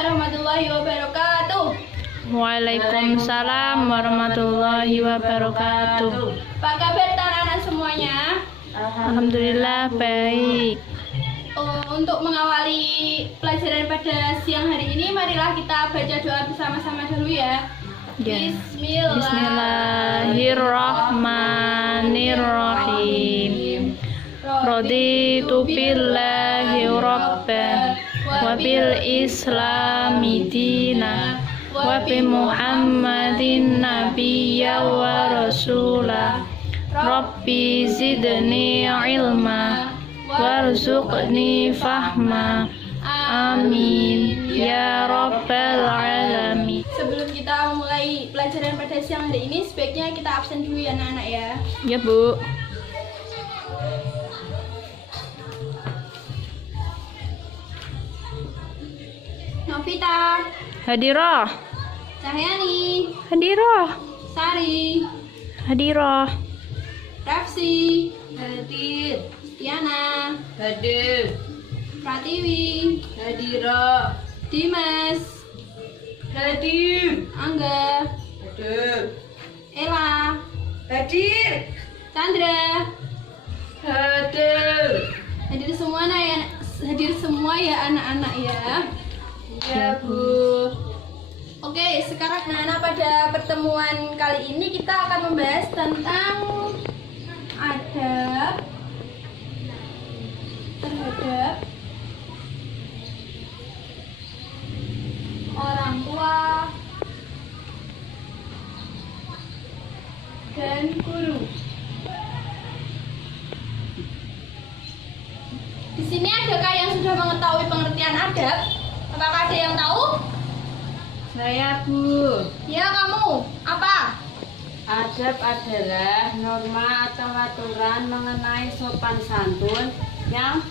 warahmatullahi wabarakatuh. Waalaikumsalam warahmatullahi wabarakatuh. Apa kabar anak-anak semuanya? Alhamdulillah baik. Untuk mengawali pelajaran pada siang hari ini, marilah kita baca doa bersama-sama dulu ya. Bismillahirrahmanirrahim. Raditu billahi rabban wa bil islami dina wa bi Muhammadin nabiyya wa rasulah. Rabbi zidni ilma warzuqni fahma. Amin ya rabbal alamin. Sebelum kita mulai pelajaran pada siang hari ini, sebaiknya kita absen dulu ya anak-anak ya. Ya Bu. Novita, Hadirah. Cahyani, Hadirah. Sari, Hadirah. Rafsi, Hadir, Tiana, hadir, Pratiwi, hadira, Dimas, hadir, Angga, hadir, Ella, hadir, Chandra. hadir. Hadir semua ya anak-anak ya. Ya Bu. Oke, sekarang anak-anak pada pertemuan kali ini kita akan membahas tentang adab terhadap orang tua dan guru. Di sini adakah yang sudah mengetahui pengertian adab? Apakah ada yang tahu? Saya Bu. Ya, kamu. Apa? Adab adalah norma atau aturan mengenai sopan santun yang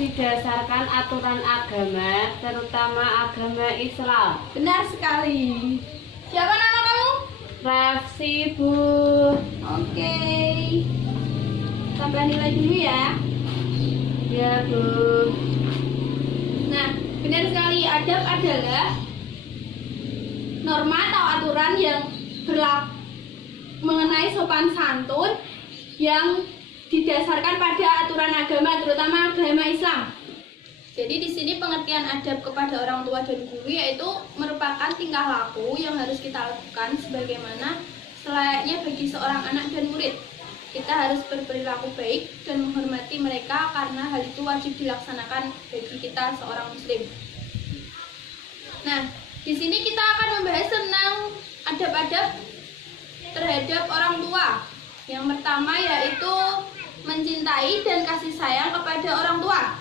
didasarkan aturan agama, terutama agama Islam. Benar sekali. Siapa nama kamu? Rafsi Bu. Oke. Tambah nilai dulu ya. Ya Bu. Nah, benar sekali. Adab adalah norma atau aturan yang berlaku mengenai sopan santun yang didasarkan pada aturan agama, terutama agama Islam. Jadi di sini pengertian adab kepada orang tua dan guru yaitu merupakan tingkah laku yang harus kita lakukan sebagaimana selayaknya bagi seorang anak dan murid. Kita harus berperilaku baik dan menghormati mereka karena hal itu wajib dilaksanakan bagi kita seorang muslim. Nah, di sini kita akan membahas tentang adab-adab terhadap orang tua. Yang pertama yaitu mencintai dan kasih sayang kepada orang tua.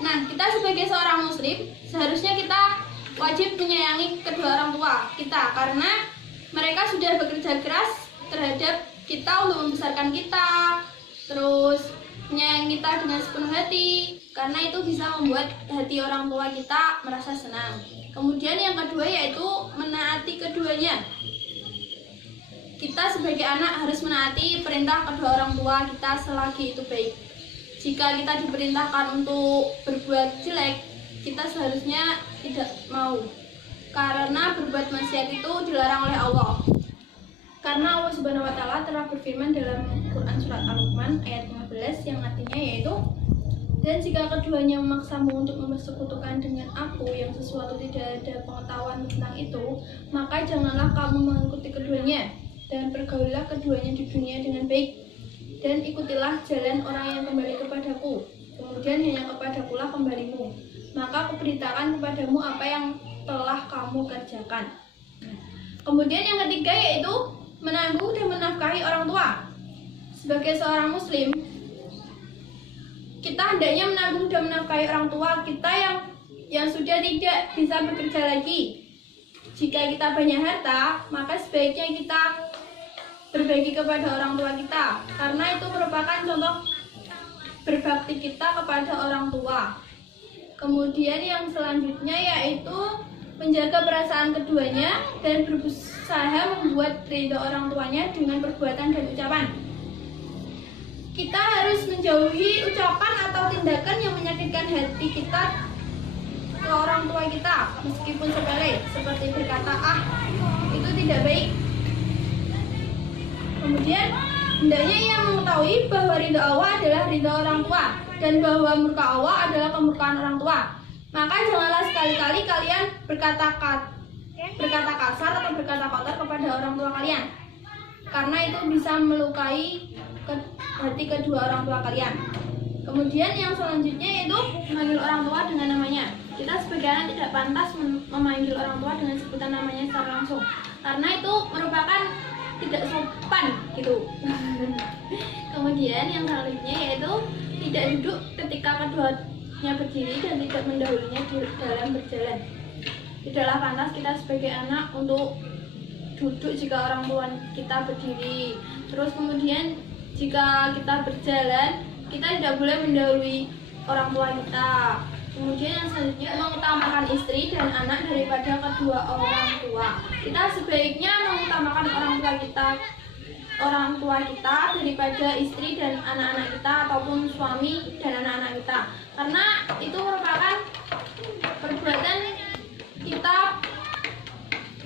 Nah, kita sebagai seorang muslim seharusnya kita wajib menyayangi kedua orang tua kita karena mereka sudah bekerja keras terhadap kita untuk membesarkan kita, terus menyayangi kita dengan sepenuh hati, karena itu bisa membuat hati orang tua kita merasa senang. Kemudian yang kedua yaitu menaati keduanya. Kita sebagai anak harus menaati perintah kedua orang tua kita selagi itu baik. Jika kita diperintahkan untuk berbuat jelek, kita seharusnya tidak mau, karena berbuat maksiat itu dilarang oleh Allah. Karena Allah Subhanahu wa Ta'ala telah berfirman dalam Quran Surat Al-Luqman ayat 15 yang artinya yaitu, dan jika keduanya memaksamu untuk mempersekutukan dengan aku yang sesuatu tidak ada pengetahuan tentang itu, maka janganlah kamu mengikuti keduanya dan pergaulilah keduanya di dunia dengan baik dan ikutilah jalan orang yang kembali kepadaku, kemudian hanya kepadakulah kembalimu, maka kuberitakan kepadamu apa yang telah kamu kerjakan. Kemudian yang ketiga yaitu menanggung dan menafkahi orang tua. Sebagai seorang muslim, kita hendaknya menanggung dan menafkahi orang tua kita yang sudah tidak bisa bekerja lagi. Jika kita banyak harta, maka sebaiknya kita berbagi kepada orang tua kita, karena itu merupakan contoh berbakti kita kepada orang tua. Kemudian yang selanjutnya yaitu menjaga perasaan keduanya dan berusaha membuat ridho orang tuanya dengan perbuatan dan ucapan. Kita harus menjauhi ucapan atau tindakan yang menyakitkan hati kita ke orang meskipun sepele, seperti berkata ah, itu tidak baik. Kemudian hendaknya ia mengetahui bahwa ridho Allah adalah ridho orang tua dan bahwa murka Allah adalah kemurkaan orang tua. Maka janganlah sekali-kali kalian berkata kasar atau berkata kotor kepada orang tua kalian, karena itu bisa melukai hati kedua orang tua kalian. Kemudian yang selanjutnya yaitu memanggil orang tua dengan namanya. Kita sebagai anak tidak pantas memanggil orang tua dengan sebutan namanya secara langsung, karena itu merupakan tidak sopan gitu. Kemudian yang selanjutnya yaitu tidak duduk ketika keduanya berdiri dan tidak mendahulunya dalam berjalan. Tidaklah pantas kita sebagai anak untuk duduk jika orang tua kita berdiri. Terus kemudian jika kita berjalan, kita tidak boleh mendahului orang tua kita. Kemudian yang selanjutnya mengutamakan istri dan anak daripada kedua orang tua. Kita sebaiknya mengutamakan orang tua kita daripada istri dan anak-anak kita ataupun suami dan anak-anak kita, karena itu merupakan perbuatan kita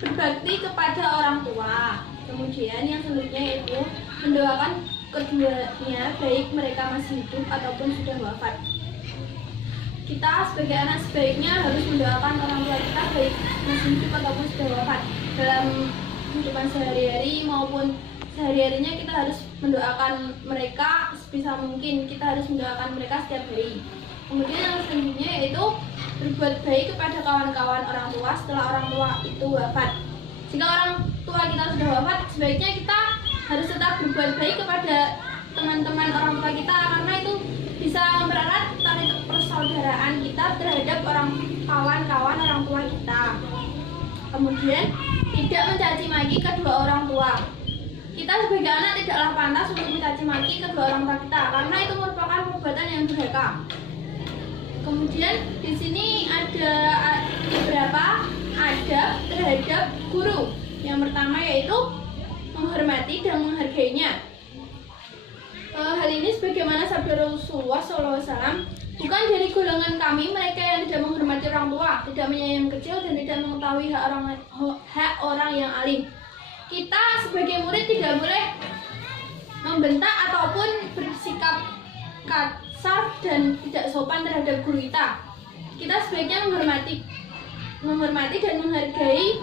berbakti kepada orang tua. Kemudian yang selanjutnya yaitu mendoakan keduanya baik mereka masih hidup ataupun sudah wafat. Kita sebagai anak sebaiknya harus mendoakan orang tua kita baik masih hidup ataupun sudah wafat. Dalam kehidupan sehari-hari maupun sehari-harinya kita harus mendoakan mereka sebisa mungkin. Kita harus mendoakan mereka setiap hari. Kemudian yang selanjutnya yaitu berbuat baik kepada kawan-kawan orang tua setelah orang tua itu wafat. Jika orang tua kita sudah wafat, sebaiknya kita harus tetap berbuat baik kepada teman-teman orang tua kita, karena itu bisa mempererat tali persaudaraan kita terhadap kawan-kawan orang tua kita. Kemudian tidak mencaci maki kedua orang tua. Kita sebagai anak tidaklah pantas untuk mencaci maki kedua orang tua kita, karena itu merupakan perbuatan yang durhaka. Kemudian di sini ada beberapa adab terhadap guru. Yang pertama yaitu menghormati dan menghargainya. Hal ini sebagaimana sabda Rasulullah SAW, bukan dari golongan kami mereka yang tidak menghormati orang tua, tidak menyayangi kecil dan tidak mengetahui hak orang yang alim. Kita sebagai murid tidak boleh membentak ataupun bersikap kasar dan tidak sopan terhadap guru kita. Kita sebaiknya menghormati dan menghargai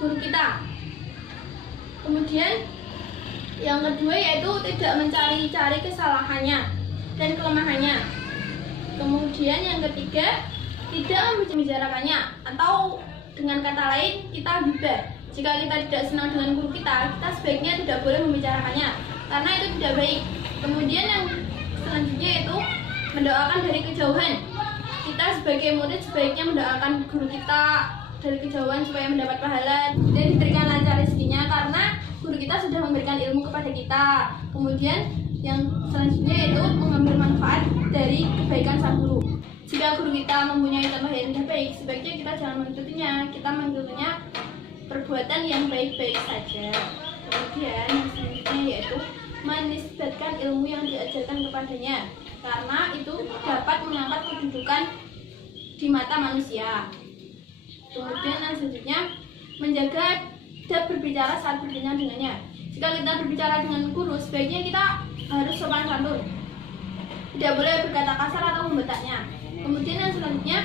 guru kita. Kemudian yang kedua yaitu tidak mencari-cari kesalahannya dan kelemahannya. Kemudian yang ketiga, tidak membicarakannya, atau dengan kata lain kita gibah. Jika kita tidak senang dengan guru kita sebaiknya tidak boleh membicarakannya, karena itu tidak baik. Kemudian yang selanjutnya yaitu mendoakan dari kejauhan. Kita sebagai murid sebaiknya mendoakan guru kita dari kejauhan supaya mendapat pahala dan diberikan lancar rezekinya, karena guru kita sudah memberikan ilmu kepada kita. Kemudian yang selanjutnya yaitu mengambil manfaat dari kebaikan sang guru. Jika guru kita mempunyai contoh yang tidak baik, sebaiknya kita jangan mengikutinya, kita mengikutinya perbuatan yang baik-baik saja. Kemudian yang selanjutnya yaitu menisbatkan ilmu yang diajarkan kepadanya, karena itu dapat mengangkat kedudukan di mata manusia. Kemudian yang selanjutnya menjaga adab berbicara saat berbincang dengannya. Jika kita berbicara dengan guru, sebaiknya kita harus sopan santun, tidak boleh berkata kasar atau membentaknya. Kemudian yang selanjutnya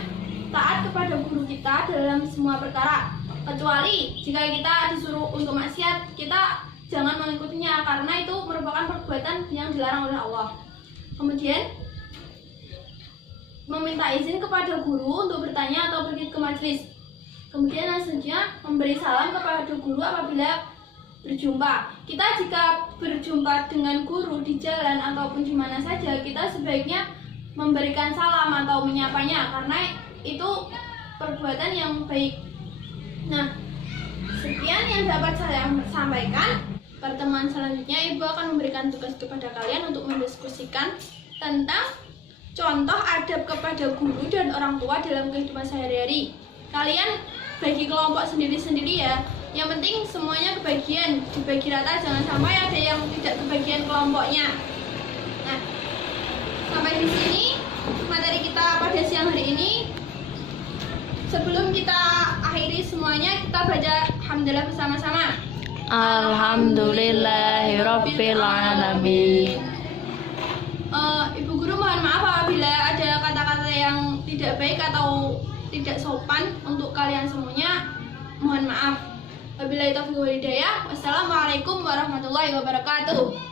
taat kepada guru kita dalam semua perkara, kecuali jika kita disuruh untuk maksiat, kita jangan mengikutinya, karena itu merupakan perbuatan yang dilarang oleh Allah. Kemudian meminta izin kepada guru untuk bertanya atau pergi ke majelis. Kemudian yang selanjutnya memberi salam kepada guru apabila berjumpa. Kita jika berjumpa dengan guru di jalan ataupun di mana saja, kita sebaiknya memberikan salam atau menyapanya, karena itu perbuatan yang baik. Nah, sekian yang dapat saya sampaikan. Pertemuan selanjutnya Ibu akan memberikan tugas kepada kalian untuk mendiskusikan tentang contoh adab kepada guru dan orang tua dalam kehidupan sehari-hari. Kalian bagi kelompok sendiri-sendiri ya. Yang penting semuanya kebagian, dibagi rata, jangan sampai ada yang tidak kebagian kelompoknya. Nah, sampai di sini materi kita pada siang hari ini. Sebelum kita akhiri semuanya, kita baca hamdalah bersama-sama. Alhamdulillahirabbil alamin. Ibu guru mohon maaf apabila ada kata-kata yang tidak baik atau tidak sopan untuk kalian semuanya. Mohon maaf. Wabillahi taufiq wal hidayah. Wassalamualaikum warahmatullahi wabarakatuh.